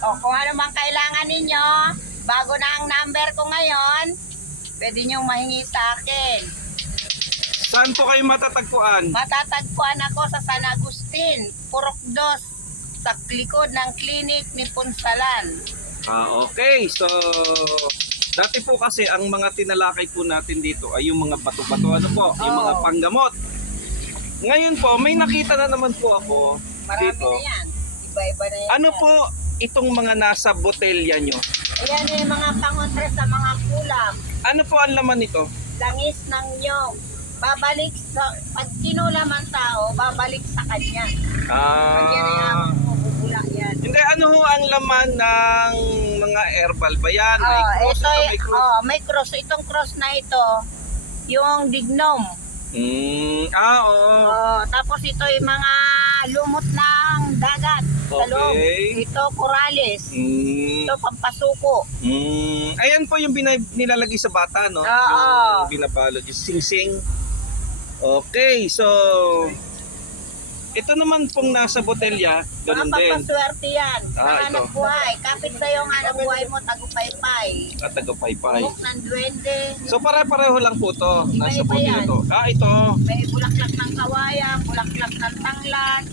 O kung ano mang kailangan ninyo, bago na ang number ko ngayon, pwede nyo mahingi sa akin. Saan po kayo matatagpuan? Matatagpuan ako sa San Agustin, Purok 2, sa likod ng klinik ni Punsalan. Ah, okay. So, dati po kasi ang mga tinalakay po natin dito ay yung mga bato-bato. Ano po? Yung Oo. mga panggamot. Ngayon po, may nakita na naman po ako Marami dito. na yan. Iba-iba na yan. Ano po itong mga nasa botelya nyo? Ayan yung mga pangontre sa mga kulam. Ano po ang laman nito? Langis ng nyong. Babalik sa, pag kinulam ang tao, babalik sa kanya. Pag yan ay Ah, mabubula yan. hindi, ano ho ang laman ng mga herbal ba yan? May Oh, cross, ito, ito, ay- may cross. oh, may cross. Itong cross na ito, yung dignum. Mm, ah, oo. Oh, tapos ito yung mga lumot ng dagat sa loob. Okay. Ito, corales. Mm, Ito, pampasuko. mm, ayan po yung bina- nilalagay sa bata, no? Oo. Yung binabalo, yung sing-sing. Okay, so ito naman pong nasa botelya, Mga ganun din. pampaswerte yan. Ah, Mga ito. anak buhay. Kapit sa yung anak buhay mo, tagupay-pay. At tagapaypay. Buk ng duwende. So pare-pareho lang po to. Nasa Iba-iba botelya yan. to. Ah, ito. May bulaklak ng kawayan, bulaklak ng tanglad.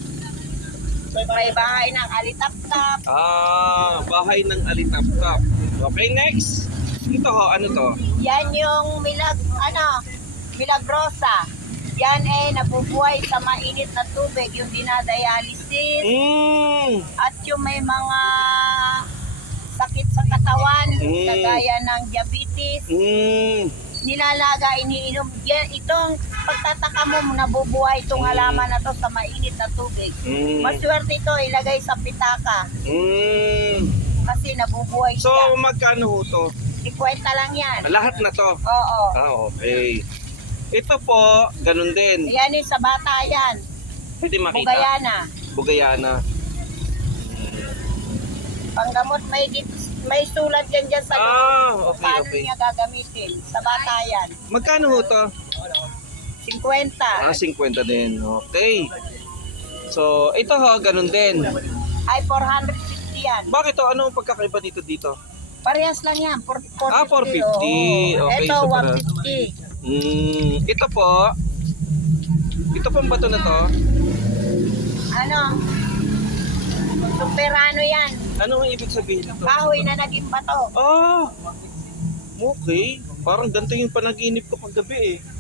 May bahay ng alitap-tap. Ah, bahay ng alitap-tap. Okay, next. Ito ho, ano to? Yan yung milag, ano, milagrosa. Yan eh, nabubuhay sa mainit na tubig, yung dinadialysis. Mm, At yung may mga sakit sa katawan, Mm. kagaya ng diabetes, mm, nilalaga, iniinom. Yan, itong pagtataka mo, nabubuhay itong Mm. halaman na to sa mainit na tubig. mm, Maswerte ito, ilagay sa pitaka mm. kasi nabubuhay So, siya. magkano ho to? Ikwenta lang yan. Lahat na to. Oo. Ah, okay. Ito po, ganun din. Yan eh, sa bata yan. Pwede makita. Bugayana. Bugayana. Panggamot may may sulat yan dyan sa Ah, loob. okay, Paano okay. niya gagamitin? Sa bata yan. Magkano ho to? 50. Ah, 50 din. Okay. So, ito ho, ganun din. Ay, 460 yan. Bakit to? Ano ang pagkakaiba dito dito? Parehas lang yan. 4, 450. Ah, 450. oo. Okay, Ito, so para- 150. Mm, ito po. Ito pong bato na to. Ano? Superano yan. Ano ang ibig sabihin nito? Kahoy na naging bato. Ah, okay. Parang ganito yung panaginip ko paggabi eh.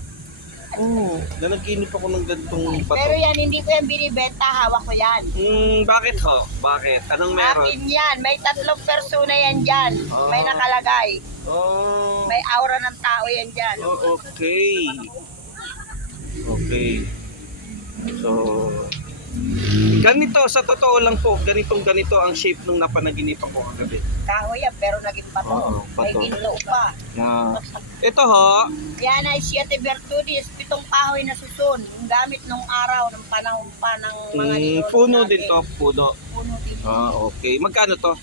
Oh, nanaginip ako ng ganitong bato. Pero yan, hindi ko yan binibenta. Hawak ko yan. Hmm, bakit ho? Bakit? Anong meron? Akin yan. May tatlong persona yan dyan. Ah. May nakalagay. Oh, May aura ng tao yan dyan. oh, okay. Okay. So, ganito, sa totoo lang po, ganitong ganito ang shape ng napanaginipan ko kagabi. Kahoy yan, pero naging bato. Oo, May bato. ginlo pa. Na, ito ho, Yan ay Siete Virtudes, pitong kahoy na susun. Yung gamit nung araw, ng panahon pa ng mga mm, ninong puno natin. din to, puno. Puno din. Ah, okay. Magkano to?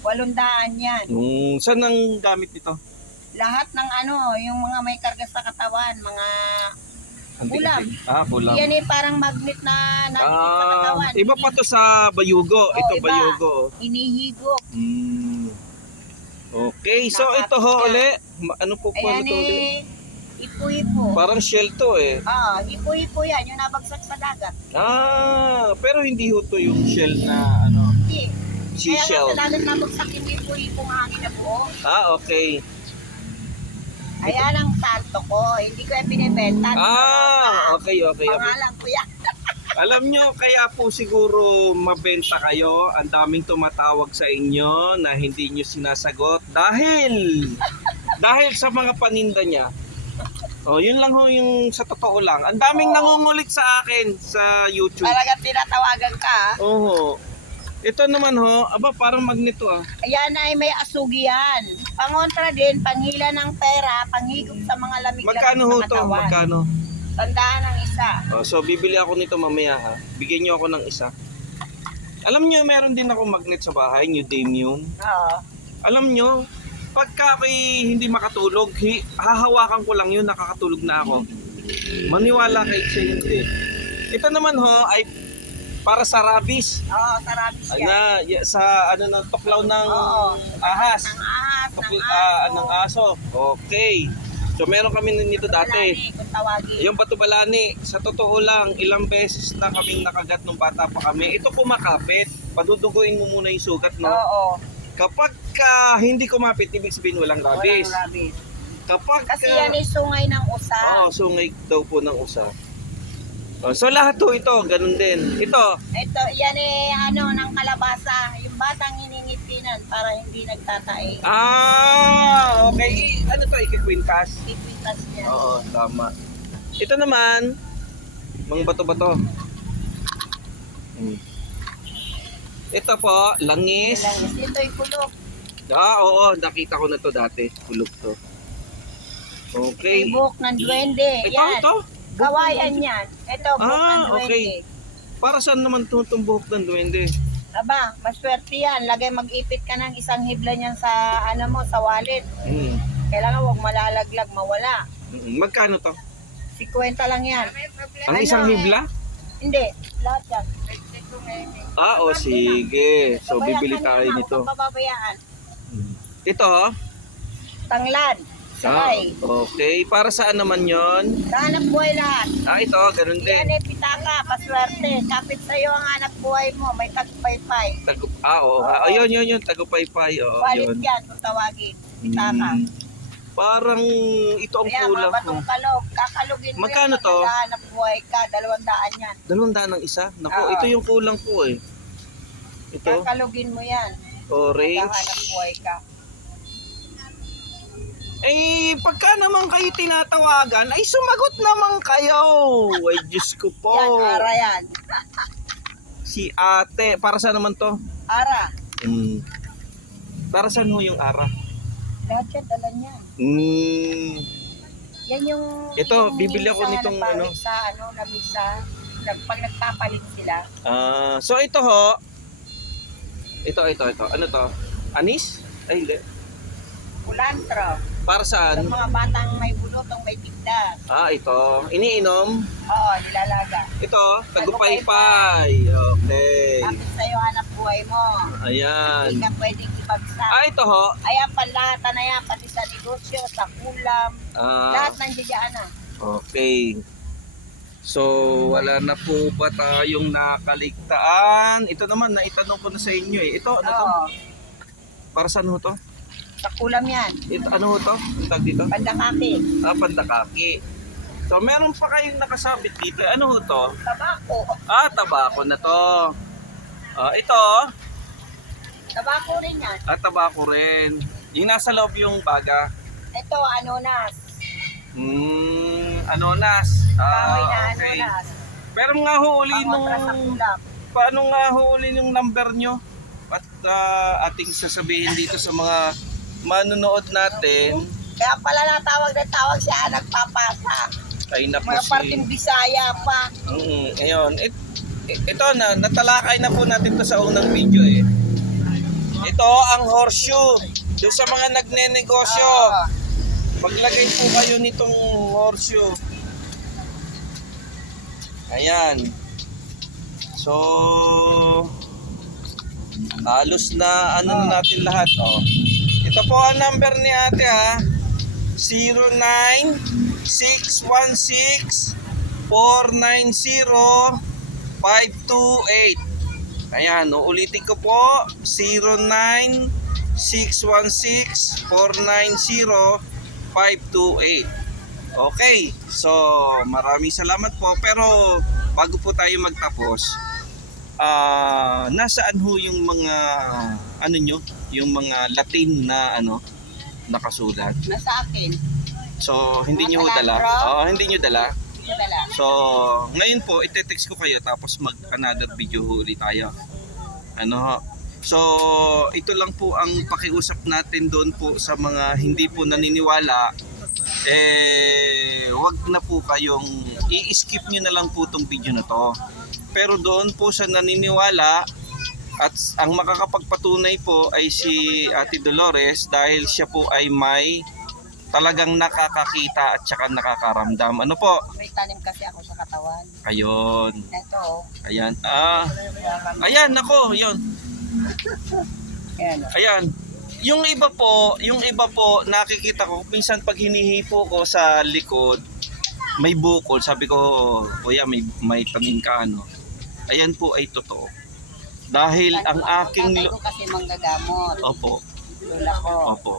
Walundaan yan. Mm, saan ang gamit nito? Lahat ng ano, yung mga may karga sa katawan, mga... Tingin. Ah, kulam. Yan eh, parang magnet na nagigit sa Ah, katawan. iba pa to sa bayugo. Ito iba. bayugo. Hinihigop. Mm. Okay, so Nakapit ito ho yan. uli. Ma- Ano po po Ayan ito uli? eh, ipo-ipo. Parang shell to eh. Ah, ipo-ipo yan, yung nabagsak sa dagat. Ah, pero hindi ho to yung shell na ano, Hindi. Kaya nga seashell. sa dagat nabagsak yung ipo-ipo ng hangin na buo. Ah, okay. Ayan ang santo ko. Hindi ko yan binibenta. Ah, okay, okay. Pangalan ko yan. Alam nyo, kaya po siguro mabenta kayo. Ang daming tumatawag sa inyo na hindi nyo sinasagot dahil dahil sa mga paninda niya. Oh, yun lang ho yung sa totoo lang. Ang daming Oo. nangungulit sa akin sa YouTube. Talagang tinatawagan ka. Oo. Ito naman ho, aba parang magneto ah. Ayan ay may asugi yan. Pangontra din, panghila ng pera, panghigop sa mga lamig-lamig Magkano ho to? Magkano? Tandaan ang isa. Oh, so bibili ako nito mamaya ha. Bigyan niyo ako ng isa. Alam niyo, meron din ako magnet sa bahay, new Damium. Oo. Alam nyo, pagka ako'y hindi makatulog, hi, hahawakan ko lang yun, nakakatulog na ako. Maniwala kay siya hindi. Ito naman ho, ay para sa rabies. Oo, sarabis yan. Na, y- sa ano ng tuklaw ng Oo. ahas. Ng ahas, ng Tukl- aso. ah, ng aso. Okay. So meron kami nito dati. Balani. Yung Bato Balani, sa totoo lang, ilang beses na kaming nakagat nung bata pa kami. Ito kumakapit. Paduduguin mo muna yung sugat, no? Oo. Kapag ka hindi kumapit, ibig sabihin walang rabies. Walang rabies. Kapag Kasi ka- yan ay sungay ng usa. Oo, sungay daw po ng usa. Oh, so lahat to ito, ganun din. Ito, Ito, yan eh, ano, ng kalabasa. Yung batang hiningipinan para hindi nagtatae. ah, okay. Ano to, ikikwintas? Pipitas niya. Oo, tama. Ito naman, mga bato-bato. Hmm. Ito po, langis. Langis. Ito'y kulok. Ah, oo, nakita ko na to dati. Kulog to. Okay. Ibok ng duwende. Ito, yan. ito. Kawayan yan. Ito, buhok Ah, ng duwende. okay. Para saan naman to itong buhok ng duwende? Aba, maswerte yan. Lagay mag-ipit ka ng isang hibla niyan sa, ano mo, sa wallet. Hmm. Kailangan huwag malalaglag, mawala. Mm, Magkano to? 50 lang yan. Ang isang Ano, hibla? Hindi, lahat yan. Ah, o sige. So, Babayan bibili ka tayo nito. huwag kang pababayaan. Ito, Tanglad. Ah, Sakay. okay. Para saan naman yon? Hanap buhay lahat. Ah, ito, ganun din. Yan eh, pitaka, paswerte. Kapit sa'yo ang hanap buhay mo. May tagpaypay. Tagup ah, oo. Oo. Ah, ayun, yun, yun. Tagupaypay. Oo, Walit yun. yan kung tawagin. Pitaka. Mm, parang ito ang Kaya kulang. batong kalog, kakalugin mo Magkano yan. to? Hanap buhay ka, dalawang daan yan. Dalawang daan ng isa? Naku, Oo. ito yung kulang po eh. Ito, Kakalugin mo yan. orange. Hanap buhay ka. Eh, pagka naman kayo tinatawagan, ay sumagot naman kayo. Ay, Diyos ko po. Yan, ara yan. Si ate, para saan naman to? Ara. Mm. Para saan ho yung ara? Lahat yan, dala niyan. Mm. Yan yung... Ito, yung bibili ako nitong ano. Sa ano, na misa. Nag, pag nagpapalit sila. Ah, so ito ho. Ito, ito, ito. Ano to? Anis? Ay, hindi. Kulantro. Para Sa saan? mga batang may bulutong may tigdas. Ah, ito. Iniinom. Oo, nilalaga. Ito, tagupaypay. Okay. Kapit sa'yo hanap buhay mo. Ayan. Hindi ka pwedeng ibagsak. Ah, ito ho. Ayan, panlahatan na yan, pati sa negosyo, sa kulam. Ah, Lahat nandiyan na. okay. So, wala na po ba tayong nakaligtaan? Ito naman, naitanong ko na sa inyo eh. Ito, ano to? Para saan ho to? Sa kulam yan. Ito, ano to? Ang tag dito? Pandakaki. Ah, pandakaki. So, meron pa kayong nakasabit dito. Ano ho to? Tabako. Ah, tabako na to. Ah, ito, Tabako rin yan. ah, tabako rin. Yung nasa loob yung baga. Ito, anonas. Hmm, anonas. Kahoy na Ah, okay. anonas. Pero nga ho uli nung... Sa. Paano nga ho uli yung number nyo? At ah, ating sasabihin dito sa mga manonood natin. Kaya pala natawag na tawag siya, nagpapasa. Ay naku Mga si... parting Bisaya pa. Mm, ayun. It, it- ito na, natalakay na po natin to sa unang video eh. Ito ang horseshoe. Doon sa mga nagnenegosyo. Oo. Maglagay po kayo nitong horseshoe. Ayan. So, halos na ano na natin lahat. Oh. Ito po ang number ni ate ha. 09616490 Ayan, uulitin ko po. 09616490 Okay, so maraming salamat po. Pero bago po tayo magtapos ah nasaan ho yung mga ano nyo, yung mga Latin na ano nakasulat. Nasa akin. So hindi ho dala. Oo, hindi nyo dala. Dala. So, ngayon po, ite-text ko kayo tapos mag another video ho ulit tayo. Ano? So, ito lang po ang pakiusap natin doon po sa mga hindi po naniniwala. Eh, wag na po kayong i-skip nyo na lang po tong video na to. Pero doon po sa naniniwala at ang makakapagpatunay po ay si Ate Dolores dahil siya po ay may talagang nakakakita at saka nakakaramdam. Ano po? May tanim kasi ako sa katawan. Ayun. Ito, oh. Ayan. Ah, ayan ako, yun. Ayan, oh. Ayan. Yung iba po, yung iba po nakikita ko minsan pag hinihipo ko sa likod, may bukol. Sabi ko, kuya, may may tanim ka ano. Ayan po ay totoo. Dahil ang aking Tatay ko kasi manggagamot. Opo, Lola ko. opo.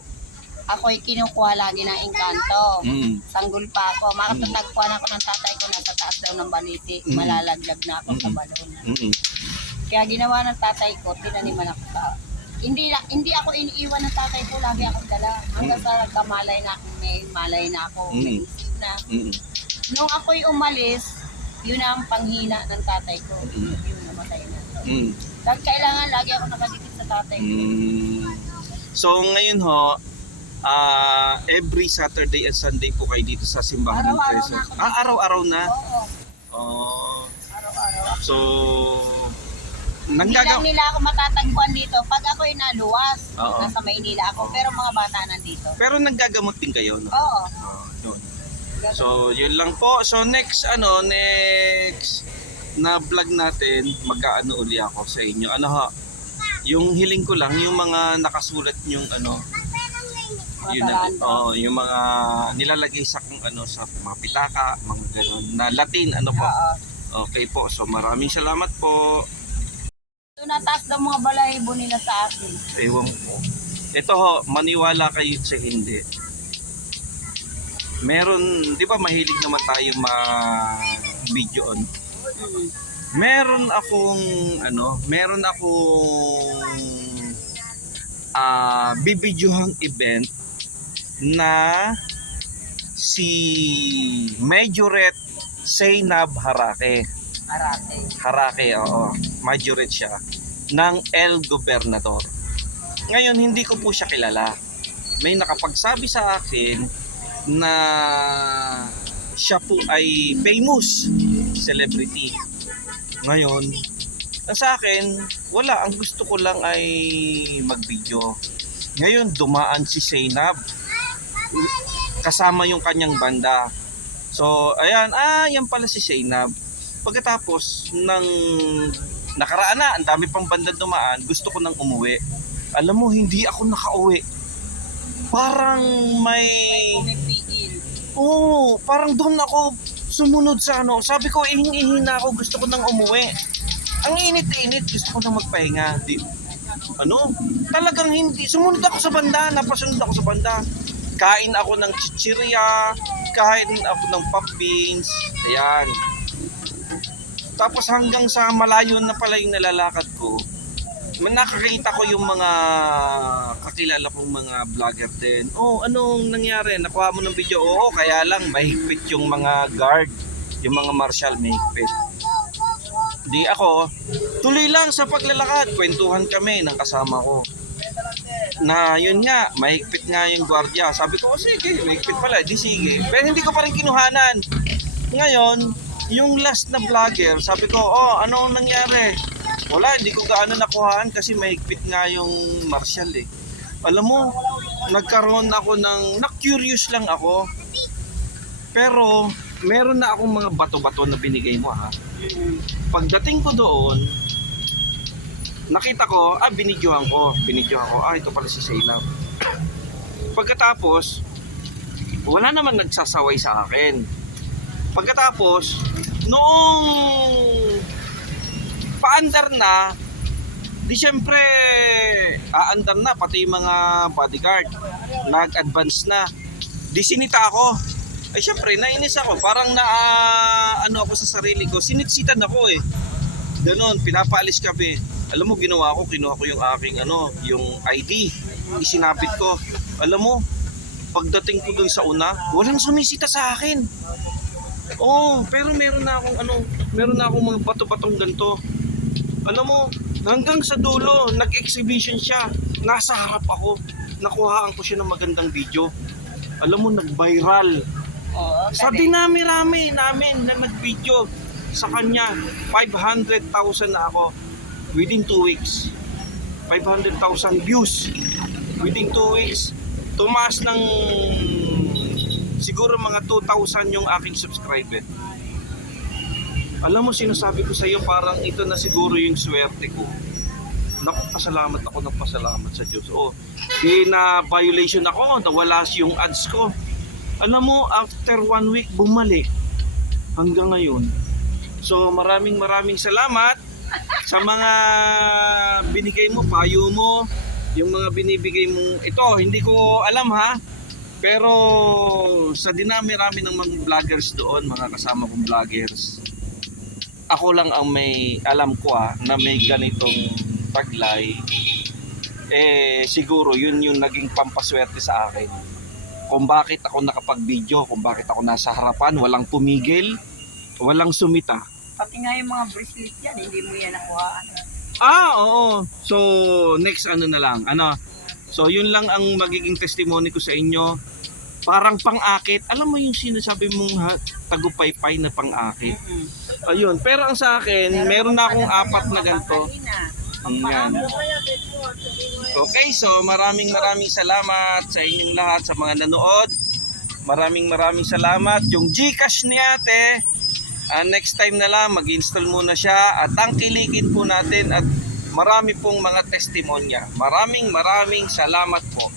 Ako'y kinukuha lagi ng engkanto. Mm. Sanggol pa ako. Makatatagpuan ako ng tatay ko nasa taas daw ng baliti. Mm. Malalaglag na ako sa Mm. balon. Mm. Kaya ginawa ng tatay ko, tinaniman ako sa... Hindi na, hindi ako iniiwan ng tatay ko, lagi akong dala. Hanggang sa kamalay na ako, may malay na ako, may Mm. isip na. Mm. Nung ako'y umalis, yun ang panghina ng tatay ko. Mm. Yun, namatay na. Mm. Dahil kailangan lagi ako nakadikit sa tatay ko. Mm. So ngayon ho, ah every Saturday and Sunday po kayo dito sa simbahan ng Araw-araw Quezon. na ako Ah, araw-araw na. Oo, Oh, araw-araw ako. so Hindi lang nanggagaw nila ako matatagpuan dito pag ako'y naluwas. Oo. Nasa Maynila ako, pero mga bata nandito. Pero nanggagamot din kayo, no? Oo. Oh, yun. So, yun lang po. So, next, ano, next na vlog natin, mag-ano uli ako sa inyo. Ano ha? Yung hiling ko lang, yung mga nakasulat yung ano, yun na, oh, yung mga nilalagay sa kung ano sa mga pitaka, mga ganun, na Latin, ano po. Okay po. So, maraming salamat po. Ito nataas daw mga balahibo nila sa akin. Ewan po. Ito ho, maniwala kayo sa hindi. Meron, di ba mahilig naman tayo ma-video on? Meron akong, ano, meron akong ah bibidyohang event na si Majorette Zainab Harake. Arate. Harake, oo. Majorette siya. Ng El Gobernador. Ngayon, hindi ko po siya kilala. May nakapagsabi sa akin na siya po ay famous celebrity. Ngayon, ang sa akin, wala. Ang gusto ko lang ay mag-video. Ngayon, dumaan si Zainab. Kasama yung kanyang banda. So, ayan, ah, yan pala si Zainab. Pagkatapos ng nakaraan na, ang dami pang banda dumaan, gusto ko nang umuwi. Alam mo, hindi ako nakauwi. Parang may... Oo, parang doon ako sumunod sa ano. Sabi ko, ihing-ihi na ako, gusto ko nang umuwi. Ang init-init, gusto ko nang magpahinga. Di, ano? Talagang hindi. Sumunod ako sa banda, napasunod ako sa banda. Kain ako ng chichirya, kain ako ng pop beans. Ayan. Tapos hanggang sa malayo na pala yung nalalakad ko, nakakita ko yung mga kakilala kong mga vlogger din. Oh, anong nangyari? Nakuha mo ng video? Oo, kaya lang mahigpit yung mga guard, yung mga marshal mahigpit. Di ako, tuloy lang sa paglalakad. Kwentuhan kami ng kasama ko. Na yun nga, mahigpit nga yung gwardiya. Sabi ko, oh, sige, mahigpit pala, di sige. Pero hindi ko pa rin kinuhanan. Ngayon, yung last na vlogger, sabi ko, oh, anong nangyari? Wala, hindi ko gaano nakuhaan kasi mahigpit nga yung marshal eh. Alam mo, nagkaroon ako ng, na-curious lang ako. Pero, meron na akong mga bato-bato na binigay mo ha. Pagdating ko doon, nakita ko, ah, binidyohan ko. Binidyohan ko, ah, ito pala si Zainab. Pagkatapos, wala naman nagsasaway sa akin. Pagkatapos, noong paandar na, di syempre, aandar na, pati yung mga bodyguard, nag-advance na. Di sinita ako. Ay syempre, nainis ako. Parang na, ah, ano ako sa sarili ko, sinitsitan ako eh. Ganon, pinapaalis kami. Alam mo, ginawa ko, kinuha ko yung aking ano, yung ID. Isinabit ko. Alam mo, pagdating ko dun sa una, walang sumisita sa akin. Oo, pero meron na akong ano, meron na akong mga bato-batong ganito. Alam mo, hanggang sa dulo, nag-exhibition siya. Nasa harap ako. Nakuhaan ko siya ng magandang video. Alam mo, nag-viral. Oo, Sa dinami-rami namin na nag-video sa kanya, 500,000 na ako within 2 weeks. 500,000 views within 2 weeks. tumaas ng siguro mga 2,000 yung aking subscriber. Alam mo, sinasabi ko sa iyo, parang ito na siguro yung swerte ko. Nagpasalamat ako, nagpasalamat sa Diyos. Oh, di na violation ako, nawala yung ads ko. Alam mo, after one week, bumalik. Hanggang ngayon. So, maraming maraming salamat sa mga binigay mo, payo mo, yung mga binibigay mong ito, hindi ko alam ha. Pero sa dinami-rami ng mga vloggers doon, mga kasama kong vloggers, ako lang ang may alam ko ah, na may ganitong taglay. Eh siguro yun yung naging pampaswerte sa akin. Kung bakit ako nakapag-video, kung bakit ako nasa harapan, walang tumigil, walang sumita. Pati nga yung mga bracelet yan, hindi mo yan nakuhaan. Ah, oo. So, next ano na lang. Ano? So, yun lang ang magiging testimony ko sa inyo. Parang pang-akit. Alam mo yung sinasabi mong ha, tagupaypay na pang-akit. Ayun. Pero ang sa akin, meron na akong apat na ganito. Kanina. Yan. Okay, so maraming maraming salamat sa inyong lahat sa mga nanood. Maraming maraming salamat. Yung Gcash ni ate, ah, next time na lang mag-install muna siya at tangkilikin po natin at marami pong mga testimonya. Maraming maraming salamat po.